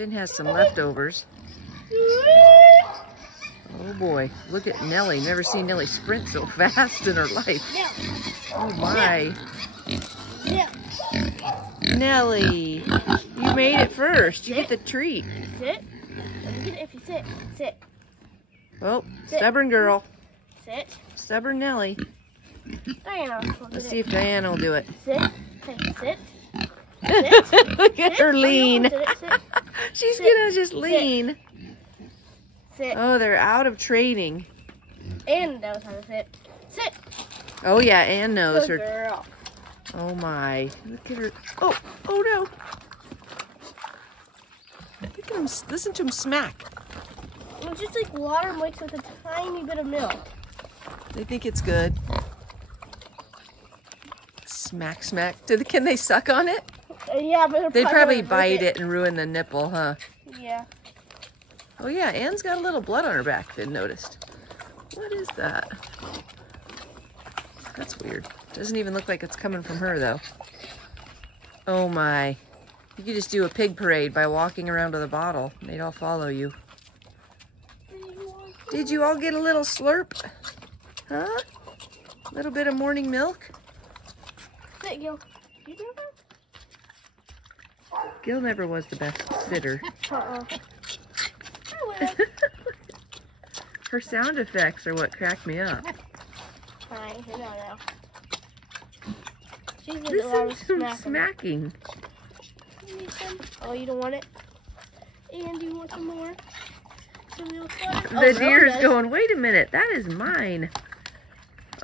Finn has some leftovers. Oh boy, look at Nellie. Never seen Nellie sprint so fast in her life. Oh my. Nellie, you made it first. You get the treat. Sit. If you sit, sit. Oh, stubborn girl. Sit. Stubborn Nellie. Diana. Let's see if Diana will do it. Sit. Okay, sit. Look at her lean. She's gonna just lean. Sit. Oh, they're out of training. Anne knows how to sit. Sit. Oh yeah, Anne knows Good her. girl. Oh my. Look at her. Oh no. Look at him. Listen to him smack. It's just like water mixed with a tiny bit of milk. They think it's good. Smack, smack. Can they suck on it? Yeah, but They'd probably bite it and ruin the nipple, huh? Yeah. Oh yeah, Anne's got a little blood on her back, Finn noticed. What is that? That's weird. Doesn't even look like it's coming from her though. Oh my. You could just do a pig parade by walking around with a bottle. They'd all follow you. Did you all get a little slurp? Huh? A little bit of morning milk? Sit, Gil. You do that? Gil never was the best sitter. Her sound effects are what cracked me up. Fine, you know now. She's Listen to him smacking. You need some? Oh, you don't want it? And do you want some more? The deer is going, wait a minute, that is mine.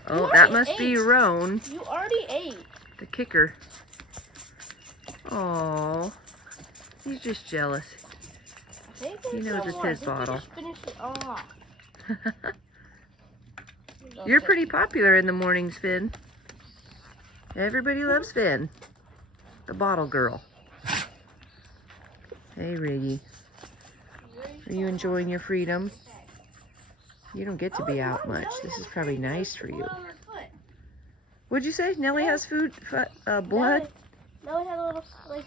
Oh, that must be Roan. You already ate. The kicker. Oh, he's just jealous. He knows it's his bottle. You're pretty popular in the mornings, Finn. Everybody loves Finn. The bottle girl. Hey, Riggy. Are you enjoying your freedom? You don't get to be out much. This is probably nice for you. What'd you say? Nellie has food, blood? Nellie had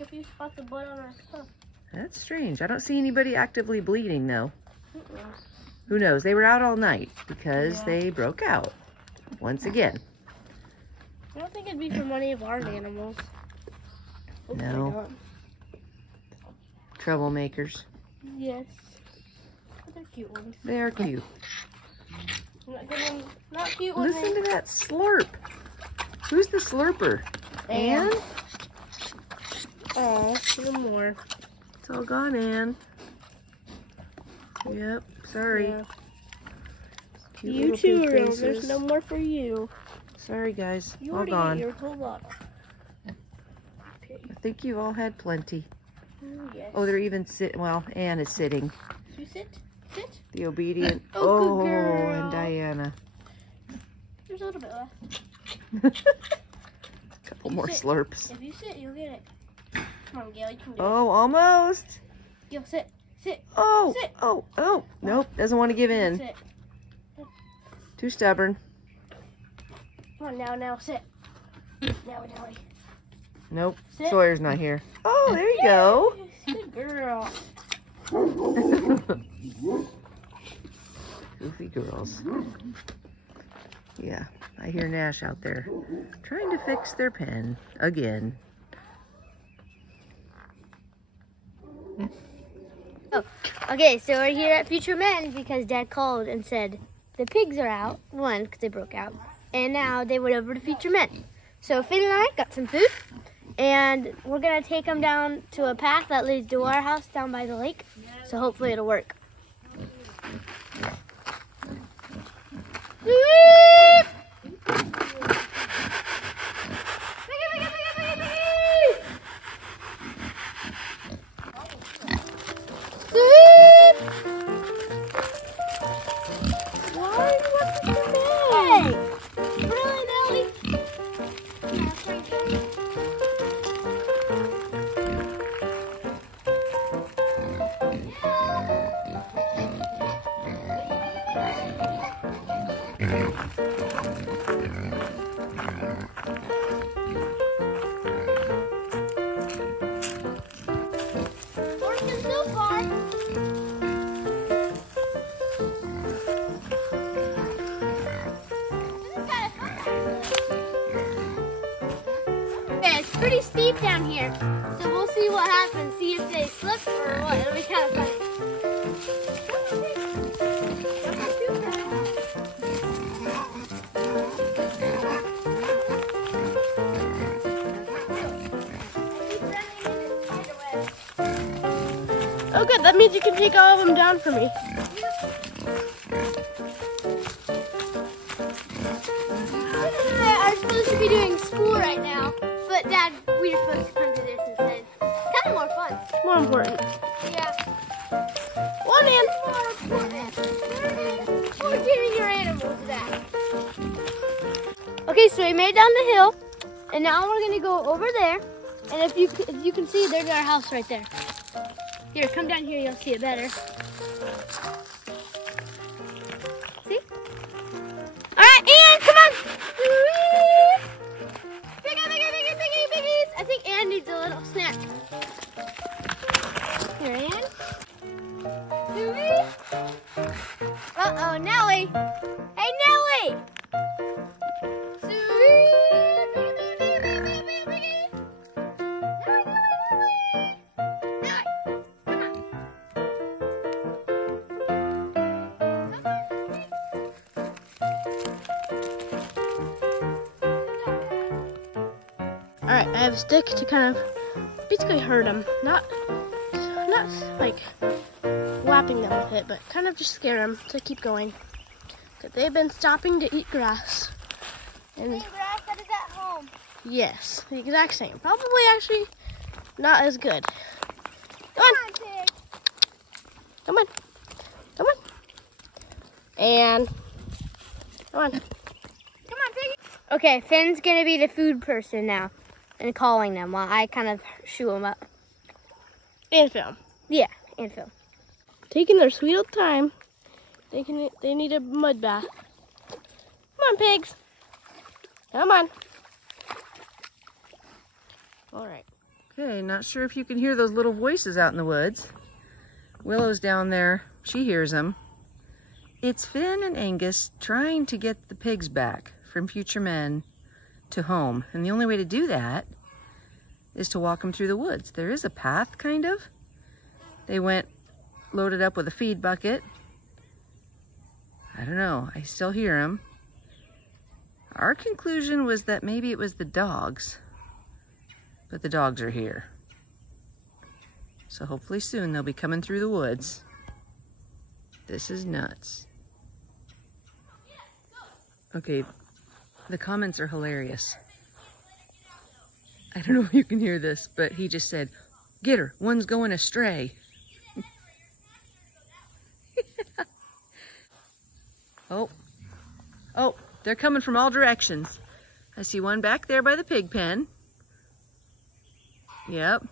a few spots of blood on her stuff. That's strange. I don't see anybody actively bleeding, though. Who knows? They were out all night because they broke out once again. I don't think it'd be from any of our animals. No. Troublemakers. Yes. But they're cute ones. They are cute. Not cute ones. Listen to that slurp. Who's the slurper? Anne? Oh, no more. It's all gone, Anne. Yep, sorry. Yeah. Cute You too, pig Real. faces. There's no more for you. Sorry, guys. You all already gone. ate your whole lot. Okay. I think you've all had plenty. Oh, yes. Oh, they're even sitting. Well, Anne is sitting. You sit. Sit. The obedient. Oh, good girl. And Diana. There's a little bit left. A couple more slurps. If you sit, you'll get it. Come on, Gail, you can do it. Oh, almost. Yo, sit. Sit. Oh, Sit. oh. Nope, doesn't want to give in. Sit. Too stubborn. Come on, now, sit. Now. Nope, Sit. Sawyer's not here. Oh, there you go. Good girl. Goofy girls. Yeah, I hear Nash out there trying to fix their pen again. Oh, okay, so we're here at Future Men because Dad called and said the pigs are out, one, because they broke out, and now they went over to Future Men. So Finn and I got some food, and we're going to take them down to a path that leads to our house down by the lake, so hopefully it'll work. Working so far. pretty steep down here. So we'll see what happens. See if they slip or what. It'll be kind of funny. Oh good, that means you can take all of them down for me. I'm supposed to be doing school right now, but Dad, we are supposed to come to this instead. It's kind of more fun. More important. Yeah. One in. More important. We're giving your animals back. Okay, so we made it down the hill, and now we're gonna go over there. And if you can see, there's our house right there. Here, come down here, you'll see it better. See? All right, Ann, come on. Biggies. I think Ann needs a little snack. Here, Ann. Uh-oh, Nellie. Hey, Nellie. Alright, I have a stick to kind of basically hurt them. Not like whapping them with it, but kind of just scare them to keep going. Because they've been stopping to eat grass. And Grass that is at home. yes, the exact same. Probably actually not as good. Come on. Pig. Come on. Come on. And come on. Come on, Piggy. Okay, Finn's gonna be the food person now and calling them while I kind of shoo them up. And film. Yeah, and film. Taking their sweet old time. They need a mud bath. Come on, pigs. Come on. All right. Okay, not sure if you can hear those little voices out in the woods. Willow's down there. She hears them. It's Finn and Angus trying to get the pigs back from future men to home. And the only way to do that is to walk them through the woods. There is a path, kind of. They went loaded up with a feed bucket. I don't know. I still hear them. Our conclusion was that maybe it was the dogs. But the dogs are here. So hopefully soon they'll be coming through the woods. This is nuts. Okay, the comments are hilarious. I don't know if you can hear this, but he just said, "Get her, one's going astray." Oh, they're coming from all directions. I see one back there by the pig pen. Yep.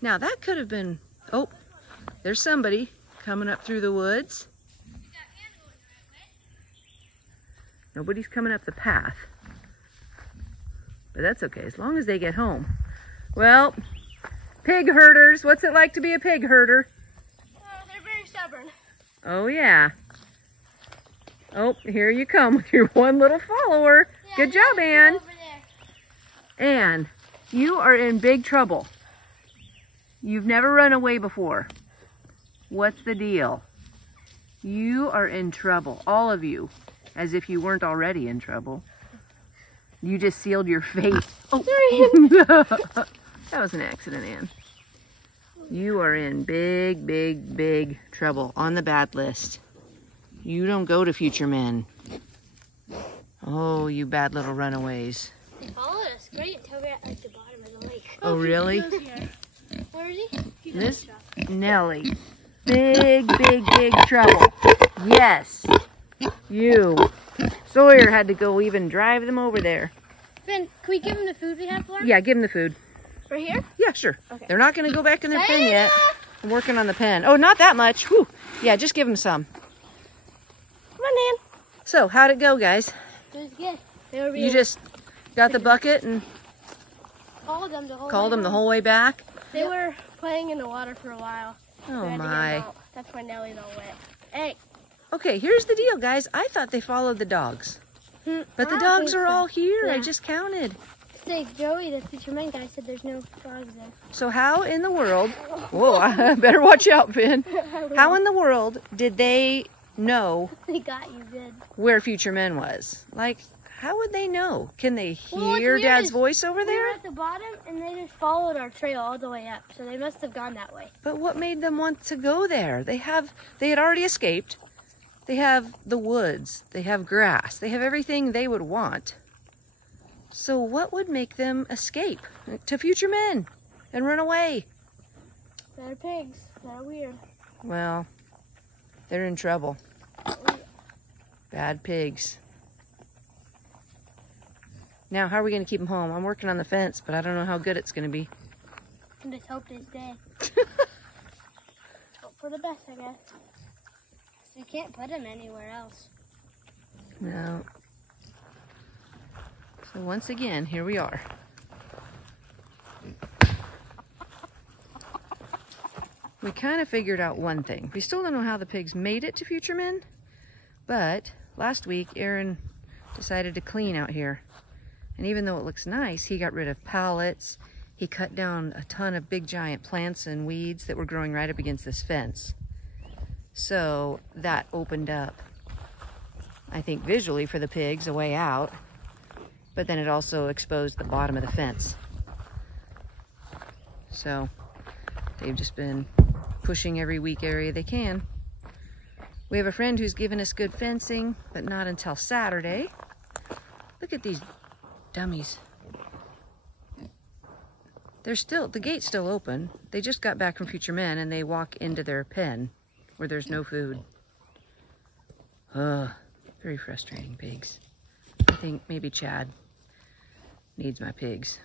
Now that could have been, oh, there's somebody coming up through the woods. Nobody's coming up the path. But that's okay, as long as they get home. Well, pig herders, what's it like to be a pig herder? They're very stubborn. Oh yeah. Oh, here you come with your one little follower. Yeah, good job, Ann. Over there. Ann, you are in big trouble. You've never run away before. What's the deal? You are in trouble, all of you, as if you weren't already in trouble. You just sealed your fate. Oh, that was an accident, Ann. You are in big, big, big trouble, on the bad list. You don't go to future men. Oh, you bad little runaways. They followed us great until we're at like the bottom of the lake. Oh, really? Where is he? This Nellie. Big, big, big trouble. Yes. You. Sawyer had to go even drive them over there. Finn, can we give him the food we have for him? Yeah, give them the food. Right here? Yeah, sure. Okay. They're not going to go back in their pen yet. I'm working on the pen. Oh, not that much. Whew. Yeah, just give them some. Come on, Nan. So, how'd it go, guys? It was good. They were You just got the bucket and called them the whole called way them the home. whole way back? They were playing in the water for a while. Oh, We had to get them my. out. That's why Nellie's all wet. Hey. Okay, here's the deal, guys. I thought they followed the dogs. But the I don't dogs think are so. all here. I Yeah. just counted. say Joey, the future men guy, said there's no frogs there. So how in the world, whoa, I better watch out, Finn. How in the world did they know They got you good. where Future Men was? Like, how would they know? Can they hear weird Dad's is voice over We were there? at the bottom, and they just followed our trail all the way up, so they must have gone that way. But what made them want to go there? They had already escaped. They have the woods, they have grass, they have everything they would want. So what would make them escape to Future Men and run away? They're pigs. They're weird. Well, they're in trouble. Bad pigs. Now, how are we going to keep them home? I'm working on the fence, but I don't know how good it's going to be. And just hope they stay. Hope for the best, I guess. You can't put them anywhere else. No. So once again, here we are. We kind of figured out one thing. We still don't know how the pigs made it to Future Men, but last week Aaron decided to clean out here. And even though it looks nice, he got rid of pallets. He cut down a ton of big giant plants and weeds that were growing right up against this fence. So that opened up, I think visually for the pigs, a way out. But then it also exposed the bottom of the fence. So they've just been pushing every weak area they can. We have a friend who's given us good fencing, but not until Saturday. Look at these dummies. The gate's still open. They just got back from Future Men and they walk into their pen where there's no food. Very frustrating pigs. I think maybe Chad needs my pigs.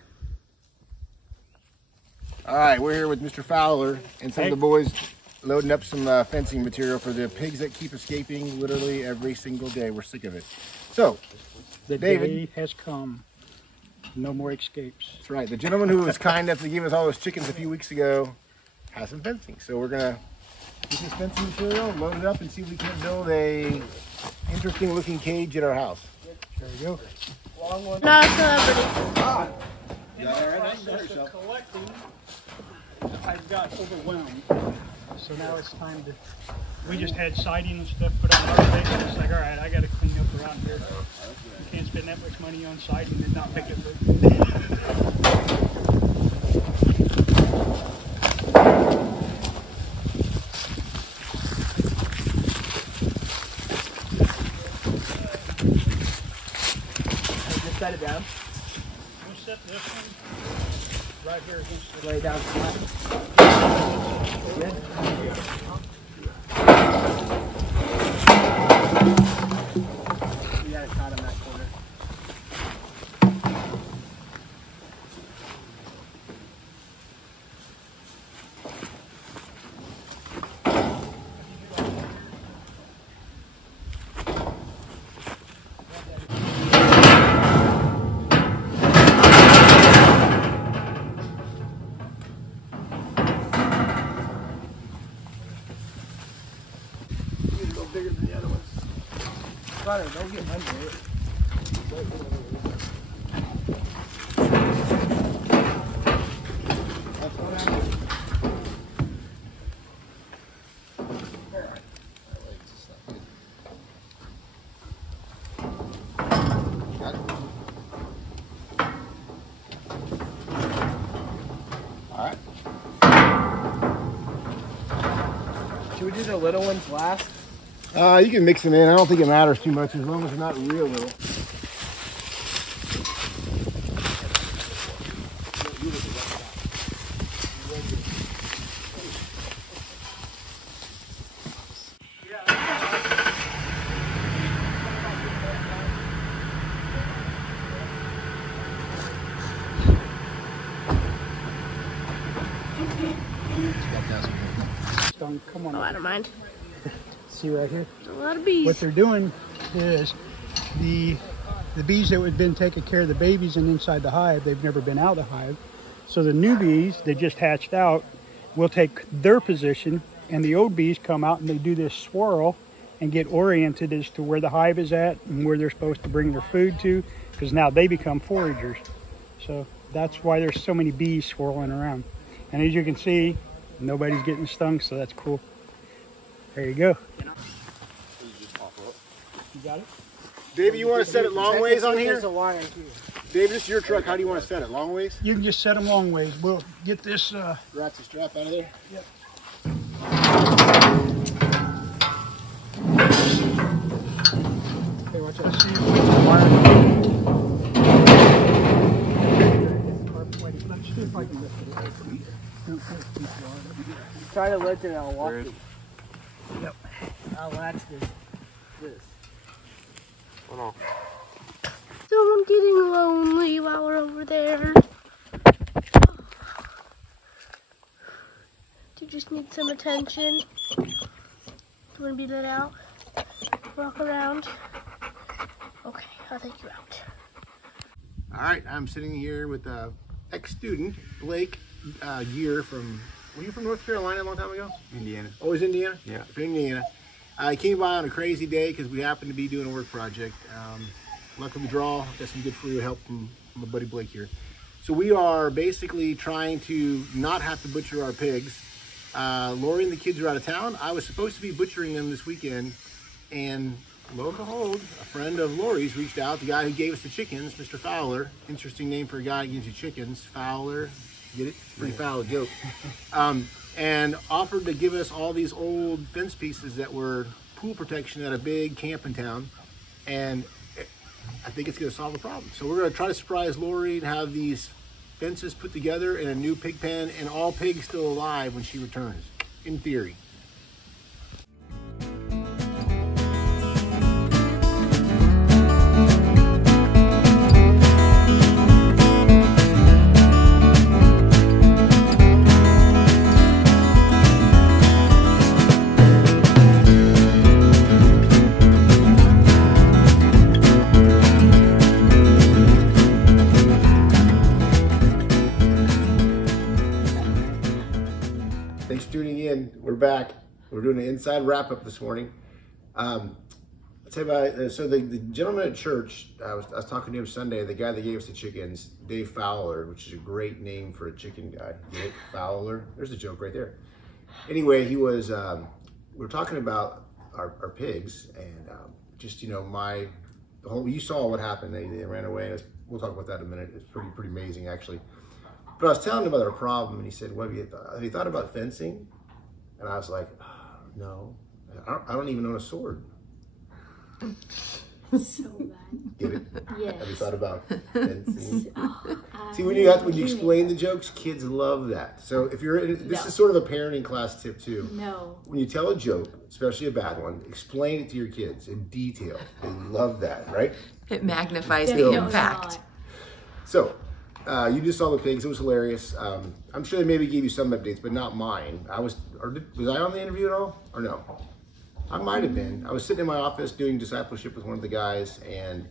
All right, we're here with Mr. Fowler and some of the boys loading up some fencing material for the pigs that keep escaping literally every single day. We're sick of it. So, The David. day has come. No more escapes. That's right. The gentleman who was kind enough to give us all those chickens a few weeks ago has some fencing. So we're gonna get this fencing material, load it up, and see if we can build a interesting looking cage at our house. There we go. Not a celebrity. Collecting, I got overwhelmed. So now it's time to. We just had siding and stuff put on our place. And it's like, all right, I got to clean up around here. You can't spend that much money on siding and not make it look good. Just set it down. We'll set this one right here against the. Lay it down flat. Good. You got it caught on that corner. Bigger than the other ones. Butter, don't get under it. All right. Should we do the little ones last? You can mix them in. I don't think it matters too much as long as they're not real little. Come on. Oh, I don't mind. See right here? There's a lot of bees. What they're doing is the bees that have been taking care of the babies and inside the hive, they've never been out of the hive. So the new bees that just hatched out will take their position, and the old bees come out and they do this swirl and get oriented as to where the hive is at and where they're supposed to bring their food to, because now they become foragers. So that's why there's so many bees swirling around. And as you can see, nobody's getting stung, so that's cool. There you go. You got it? David, you want to set it long ways on here? David, this is your truck. How do you want to set it? Long ways? You can just set them long ways. We'll get this. Wrap the strap out of there? Yep. Hey, watch out. See Let's see if I can lift it. Try to lift it and I'll walk it. Yep. I'll latch this. Hold on. Someone getting lonely while we're over there. Do you just need some attention? Do you want to be let out? Walk around? Okay, I'll take you out. All right, I'm sitting here with ex-student, Blake Gear from, were you from North Carolina a long time ago? Indiana. Oh, it's Indiana? Yeah. From Indiana. I came by on a crazy day because we happened to be doing a work project. Luck of the draw, got some good free help from my buddy Blake here. So we are basically trying to not have to butcher our pigs. Lori and the kids are out of town. I was supposed to be butchering them this weekend, and lo and behold, a friend of Lori's reached out, the guy who gave us the chickens, Mr. Fowler. Interesting name for a guy who gives you chickens, Fowler. Get it? Pretty foul joke. And offered to give us all these old fence pieces that were pool protection at a big camp in town. And I think it's going to solve the problem. So we're going to try to surprise Lori and have these fences put together in a new pig pen and all pigs still alive when she returns, in theory. Thanks for tuning in. We're back. We're doing an inside wrap-up this morning. I'll tell you about, so the gentleman at church, I was talking to him Sunday, the guy that gave us the chickens, Dave Fowler, which is a great name for a chicken guy. Dave Fowler. There's a joke right there. Anyway, he was, we were talking about our pigs, and just, you know, the whole, you saw what happened. They ran away. We'll talk about that in a minute. It's pretty amazing, actually. But I was telling him about our problem, and he said, "What have you thought about fencing?" And I was like, oh, "No, I don't even own a sword." So bad. Get it? Yes. Have you thought about fencing? See, when you explain the jokes, kids love that. So if you're in, this is sort of a parenting class tip too. No. When you tell a joke, especially a bad one, explain it to your kids in detail. They love that, right? It magnifies the impact. So. You just saw the pigs. It was hilarious. I'm sure they maybe gave you some updates, but not mine. Was I on the interview at all, or no? I might have been. I was sitting in my office doing discipleship with one of the guys, and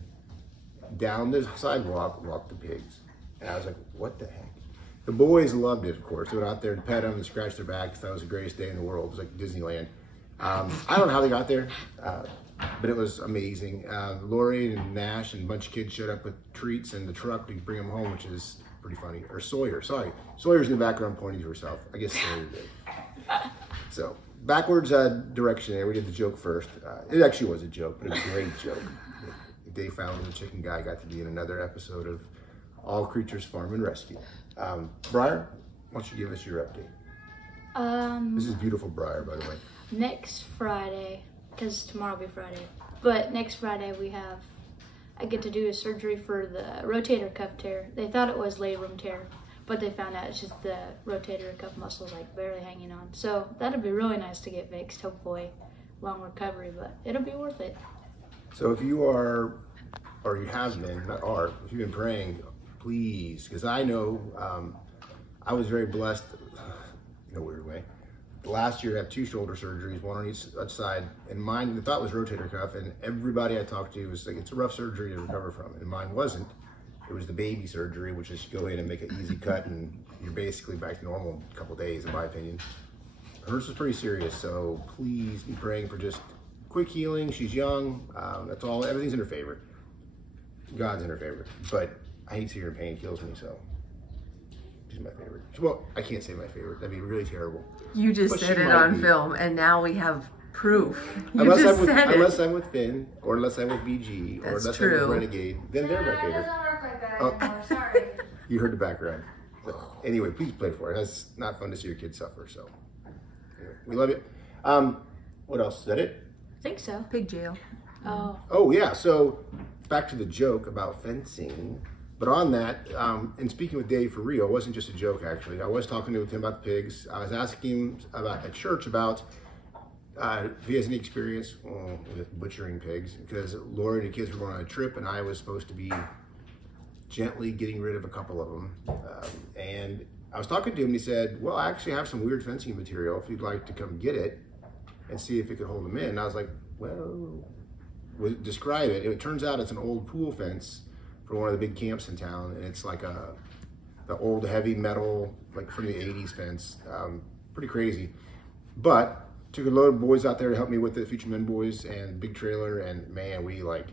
down the sidewalk walked the pigs. And I was like, what the heck? The boys loved it, of course. They went out there to pet them and scratch their backs. That was the greatest day in the world. It was like Disneyland. I don't know how they got there. But it was amazing. Lori and Nash and a bunch of kids showed up with treats and the truck to bring them home, which is pretty funny. Or Sawyer, sorry. Sawyer's in the background pointing to herself. I guess Sawyer did. So, backwards direction there. We did the joke first. It actually was a joke, but it was a great joke. Dave Fowler, the chicken guy, got to be in another episode of All Creatures Farm and Rescue. Briar, why don't you give us your update? This is beautiful Briar, by the way. Next Friday, because tomorrow will be Friday, but next Friday I get to do a surgery for the rotator cuff tear. They thought it was labrum tear, but they found out it's just the rotator cuff muscles like barely hanging on. So that'll be really nice to get fixed, hopefully. Long recovery, but it'll be worth it. So if you are, or you have been, not are, if you've been praying, please, because I know I was very blessed in a weird way. Last year I had 2 shoulder surgeries, one on each side, and mine, the thought was rotator cuff, and everybody I talked to was like, it's a rough surgery to recover from, and mine wasn't. It was the baby surgery, which is you go in and make an easy cut, and you're basically back to normal in a couple days, in my opinion. Hers was pretty serious, so please be praying for just quick healing. She's young, that's all, everything's in her favor. God's in her favor, but I hate seeing her in pain, it kills me, so she's my favorite. Well, I can't say my favorite. That'd be really terrible. You just But said she it might on be. film, and now we have proof. You Unless just I'm, with, said it. unless I'm with Finn, or unless I'm with BG, or That's unless true. I'm with Renegade, then they're my favorite. work like that Oh. anymore. Sorry. You heard the background. So, anyway, please play for it. It's not fun to see your kids suffer, so anyway, we love you. What else? Is that it? I think so. Pig jail. Oh. Oh yeah, so back to the joke about fencing. But on that, and speaking with Dave for real, it wasn't just a joke actually. I was talking to him about the pigs. I was asking him about at church about if he has any experience with butchering pigs, because Lori and the kids were going on a trip and I was supposed to be gently getting rid of a couple of them. And I was talking to him and he said, well, I actually have some weird fencing material if you'd like to come get it and see if it could hold them in. And I was like, well, describe it. It turns out it's an old pool fence for one of the big camps in town, and it's like the old heavy metal, like from the 80s fence. Pretty crazy. But took a load of boys out there to help me with it, Future Men boys, and big trailer, and man, we like,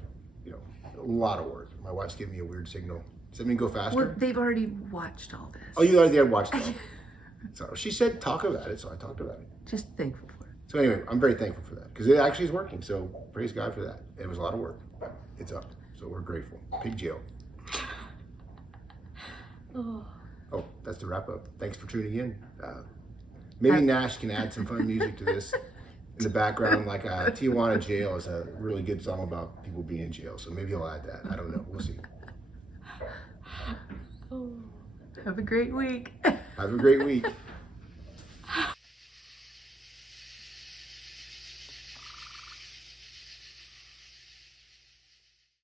you know, a lot of work. My wife's giving me a weird signal. Does that mean go faster? Well, they've already watched all this. Oh, you already had watched it. So she said talk about it, so I talked about it. Just thankful for it. So anyway, I'm very thankful for that, because it actually is working, so praise God for that. It was a lot of work, but it's up, so we're grateful. Pig jail. Oh, that's the wrap up. Thanks for tuning in. Maybe Nash can add some fun music to this in the background, like Tijuana Jail is a really good song about people being in jail, so maybe he'll add that. I don't know. We'll see. Have a great week. Have a great week.